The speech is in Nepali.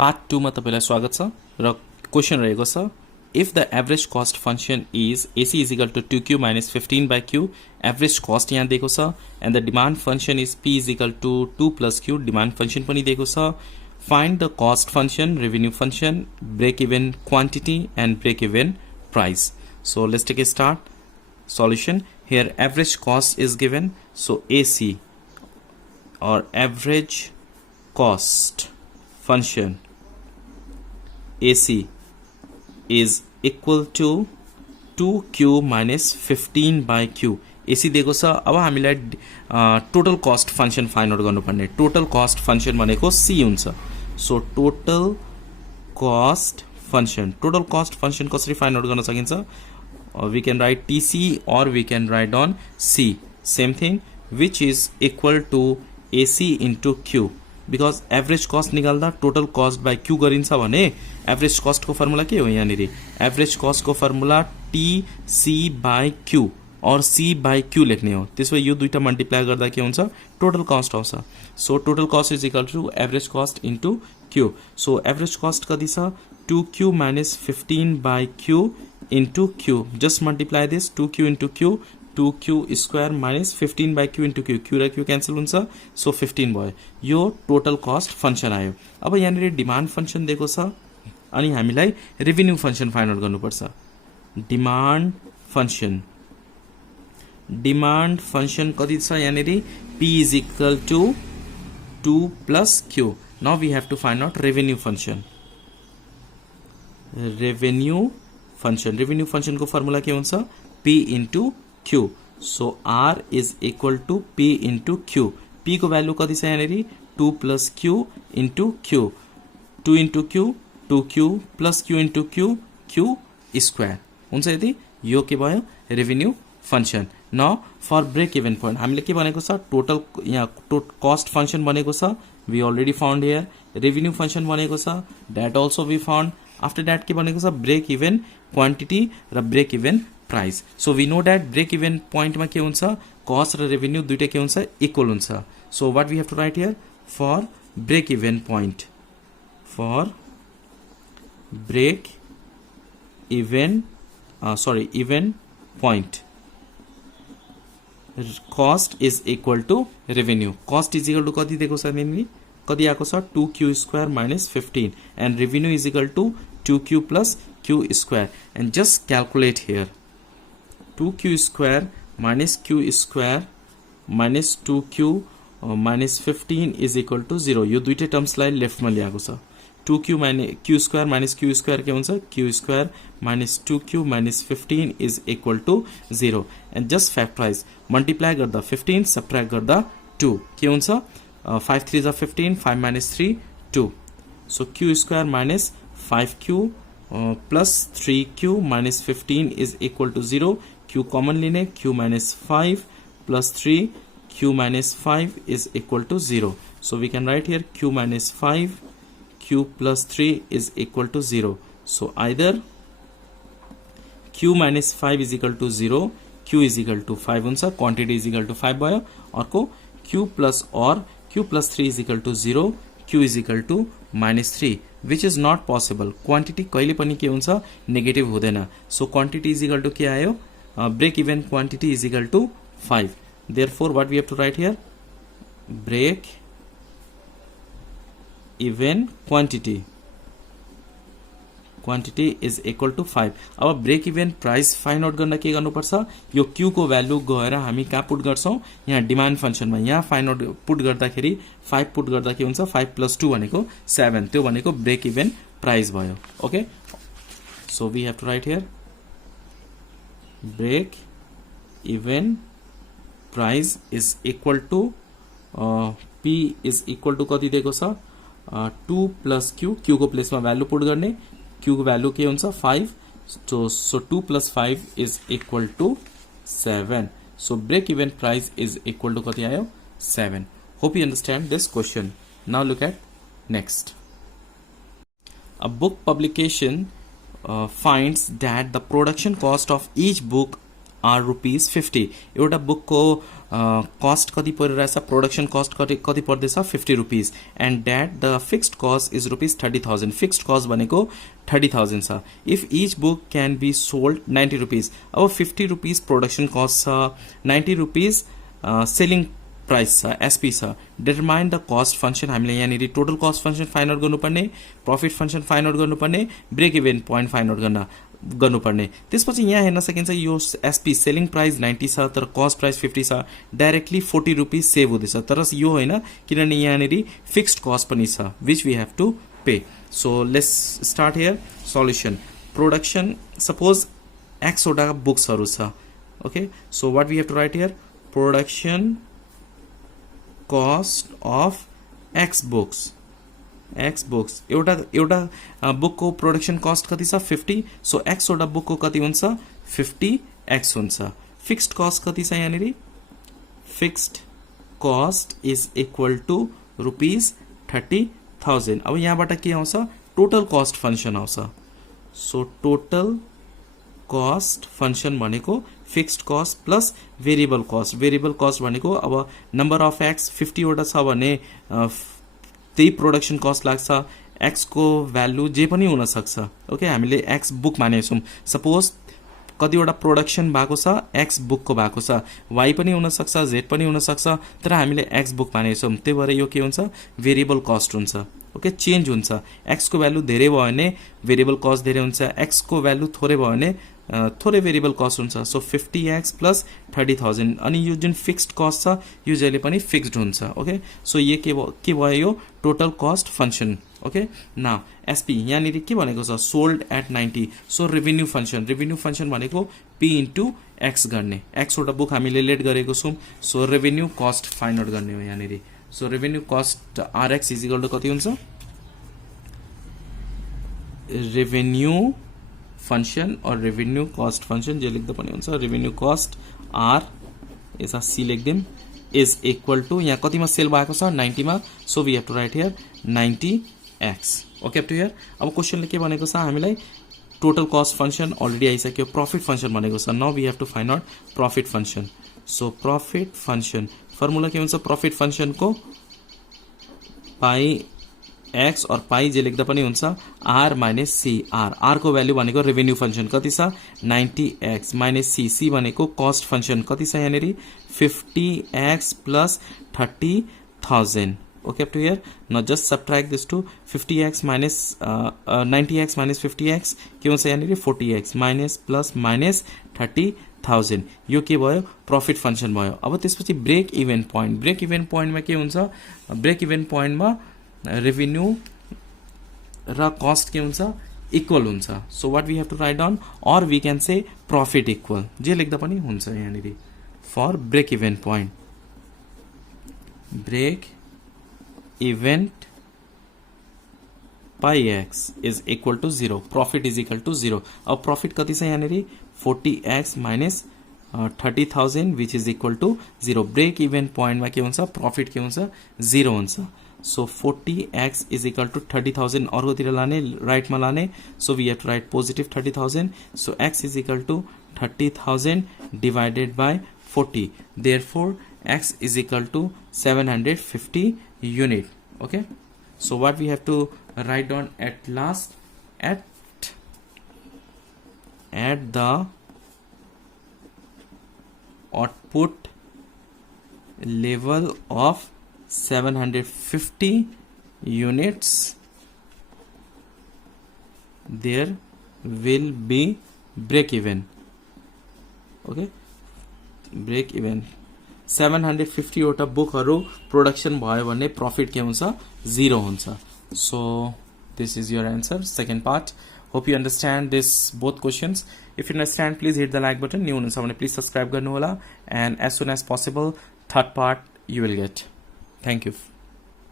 पार्ट 2 मा तपाईलाई स्वागत छ र क्वेशन रहेको छ if the average cost function is AC is equal to 2Q minus 15 by Q average cost यहाँ दिएको छ and the demand function is P is equal to 2 plus Q demand function पनि दिएको छ find the cost function revenue function break even quantity and break even price so let's take a start solution here average cost is given so AC or average cost function AC is equal to 2Q minus 15 by Q AC दिएको छ अब हामीलाई total cost function find out गर्नुपर्ने टोटल कस्ट फंक्शन भनेको C हुन्छ सो टोटल कस्ट फंक्शन कसरी फाइन्ड आउट गर्न सकिन्छ we can write TC or we can write on C same thing which is equal to AC into Q because average cost निकाल्दा total cost by Q गरिन्छ भने average cost को फर्मुला के हो यहाँनिर average cost को फर्मुला TC by Q और C by Q लेख्ने हो त्यसो यो दुईटा मल्टिप्लाई गर्दा के हुन्छ टोटल कस्ट आउँछ so total cost is equal to average cost into Q so average cost कति छ 2Q minus 15 by Q into Q just multiply this 2Q into Q 2Q square minus 15 by Q into Q Q र Q क्यान्सल हुन्छ सो 15 भयो यो टोटल कस्ट फंक्शन आयो अब यहाँनिर डिमान्ड फंक्शन दिएको छ अनि हामीलाई रेभेन्यू फंक्शन फाइन्ड आउट गर्नुपर्छ डिमान्ड फंक्शन कति छ यहाँनिर P is equal to 2 plus Q now we have to find out revenue function revenue function को फर्मुला के हुन्छ P into Q so R is equal to P into Q P को भ्यालु कति छ यहाँनिर 2 plus Q into Q 2 into Q 2Q plus Q into Q Q square हुन्छ यदि यो के भयो रेवेन्यू फंक्शन न फर ब्रेक इभन पोइन्ट हामीले के भनेको छ टोटल यहाँ कस्ट फंक्शन बनेको छ we already found here revenue function बनेको छ that also we found after that के बनेको छ ब्रेक इभन क्वान्टिटी र break even price so we know that break even point में के हुन्छ कस्ट र रेवेन्यू दुईटा के हुन्छ इक्वल हुन्छ so what we have to write here for break even point even point cost is equal to revenue cost is equal to कति दिएको छ मेनली कति आएको छ 2Q square minus 15 and revenue is equal to 2Q plus Q square and just calculate here 2Q square minus Q square minus 2Q minus 15 is equal to 0 यो दुईटै टर्म्सलाई लेफ्टमा ल्याएको छ 2Q minus Q square minus Q square के हुन्छ Q square minus 2Q minus 15 is equal to 0 and just factorize multiply गर्दा 15 subtract गर्दा 2 के हुन्छ 5 3 are 15 5 minus 3 2 so Q square minus 5Q plus 3Q minus 15 is equal to 0 Q common लेने Q minus 5 plus 3 Q minus 5 is equal to 0 so we can write here Q minus 5 Q plus 3 is equal to 0 so either Q minus 5 is equal to 0 Q is equal to 5 हुन्छ quantity is equal to 5 भयो अर्को Q plus or Q plus 3 is equal to 0 Q is equal to minus 3 which is not possible quantity कहिले पनि के हुन्छ नेगेटिभ हुँदैन so quantity is equal to के आयो break even quantity is equal to 5 therefore what we have to write here break even quantity is equal to 5 अब break even price find out गर्न के गर्नुपर्छ यो Q को भ्यालु गएर हामी कहाँ पुट गर्छौं यहाँ डिमान्ड फंक्शनमा यहाँ फाइन्ड आउट पुट गर्दाखेरि 5 पुट गर्दा के हुन्छ 5 plus 2 भनेको 7 त्यो भनेको ब्रेक इभन प्राइस भयो okay so we have to write here break even price is equal to P is equal to कति दिएको छ 2 plus Q को प्लेसमा भ्यालु पुट गर्ने Q को भ्यालु के हुन्छ 5 so 2 plus 5 is equal to 7 so break even price is equal to कति आयो 7 hope you understand this question now look at next a book publication finds that the production cost of each book are ₹50 एउटा बुकको कस्ट कति परिरहेछ प्रोडक्सन कस्ट कति पर्दैछ ₹50 and that the fixed cost is ₹30,000 fixed cost भनेको 30,000 छ if each book can be sold ₹90 अब ₹50 प्रोडक्सन कस्ट छ ₹90 सेलिङ प्राइस छ एसपी छ डिटरमाइन द कस्ट फंक्सन हामीले यहाँनिर total cost function find out गर्नुपर्ने प्रफिट फंक्सन फाइन्ड आउट गर्नुपर्ने break even point find out गर्नुपर्ने त्यसपछि यहाँ हेर्न सकिन्छ यो एसपी सेलिङ प्राइस 90 छ तर कस्ट प्राइस 50 छ डाइरेक्टली ₹40 सेभ हुँदैछ तर यो होइन किनभने यहाँनिर फिक्स्ड कस्ट पनि छ which we have to pay so let's start here solution production suppose X वटा बुक्सहरू छ okay so what we have to write here production cost of x books एउटा बुकको प्रोडक्सन कस्ट कति छ 50 सो x वटा बुकको कति हुन्छ 50x हुन्छ फिक्स्ड कस्ट कति छ यहाँनिर fixed cost is equal to ₹30,000 अब यहाँबाट के आउँछ टोटल कस्ट फंक्सन आउँछ सो टोटल कस्ट फंक्सन भनेको fixed cost plus variable cost भनेको अब नम्बर अफ एक्स 50 वटा छ भने त्यही प्रोडक्सन कस्ट लाग्छ एक्स को भ्यालु जे पनि हुन सक्छ ओके हामीले एक्स बुक मानेको छौं सपोज कतिवटा प्रोडक्सन भएको छ एक्स बुकको भएको छ वाई पनि हुन सक्छ जेड पनि हुन सक्छ तर हामीले एक्स बुक मानेको छौं त्यही भएर यो के हुन्छ भेरिएबल कस्ट हुन्छ ओके चेन्ज हुन्छ एक्स को भ्यालु धेरै भयो भने भेरिएबल कस्ट धेरै हुन्छ एक्स को भ्यालु थोरै भयो भने थोरै भेरिएबल कस्ट हुन्छ सो 50x प्लस 30,000 अनि यो जुन फिक्स्ड कस्ट छ यो जहिले पनि फिक्स्ड हुन्छ ओके सो यो के भयो यो total cost function okay now SP यहाँनिर के भनेको छ सोल्ड एट 90 सो रेभेन्यू फंक्सन भनेको p इन्टु x गर्ने x वटा बुक हामीले लेट गरेको छौं सो रेभेन्यू कस्ट फाइन्ड आउट गर्ने हो यहाँनिर सो revenue cost rx is equal to कति हुन्छ रेभेन्यू फंक्शन और रेवेन्यू कॉस्ट फंक्शन जे लेख्दा पनि हुन्छ रेवेन्यू कॉस्ट आर यसमा सी लेख्दिम इज इक्वल टु यहाँ कतिमा सेल भएको छ 90 मा so we have to write here 90x okay up to here अब क्वेशनले के भनेको छ हामीलाई टोटल कॉस्ट फंक्शन अलरेडी आइसक्यो प्रॉफिट फंक्शन भनेको छ now we have to find out profit function so profit function formula के हुन्छ प्रॉफिट फंक्शन को पाई एक्स और पाई जे लेख्दा पनि हुन्छ आर माइनस सी आर को भ्यालु भनेको रेभेन्यू फंक्शन कति छ 90x माइनस सी भनेको कस्ट फंक्शन कति छ यहाँनिर 50x plus 30,000 okay up to here now just subtract this to 50x minus 90x minus 50x के हुन्छ यहाँनिर 40x माइनस प्लस माइनस 30,000 यो के भयो प्रॉफिट फंक्शन भयो अब त्यसपछि ब्रेक इभन पोइन्टमा के हुन्छ ब्रेक इभन पोइन्टमा रेवेन्यू र कस्ट के हुन्छ इक्वल हुन्छ so what we have to write down or we can say profit equal जे लेख्दा पनि हुन्छ यहाँनिर for break even point break even पाई x is equal to 0 profit is equal to 0 अब प्रॉफिट कति छ यहाँनिर 40x minus 30,000 which is equal to 0 break even पोइन्टमा के हुन्छ प्रॉफिट के हुन्छ 0 हुन्छ so 40x is equal to 30,000 अर्कोतिर लाने राइटमा लाने so we have to write positive 30,000 so x is equal to 30,000 divided by 40 therefore x is equal to 750 unit okay so what we have to write down at last at the output level of 750 units there will be break even okay break even 750 वटा बुकहरु प्रोडक्सन भयो भने प्रॉफिट के हुन्छ 0 हुन्छ so this is your answer second part hope you understand this both questions if you understand please hit the like button new हुनुहुन्छ भने please subscribe गर्नु होला and as soon as possible third part you will get Thank you.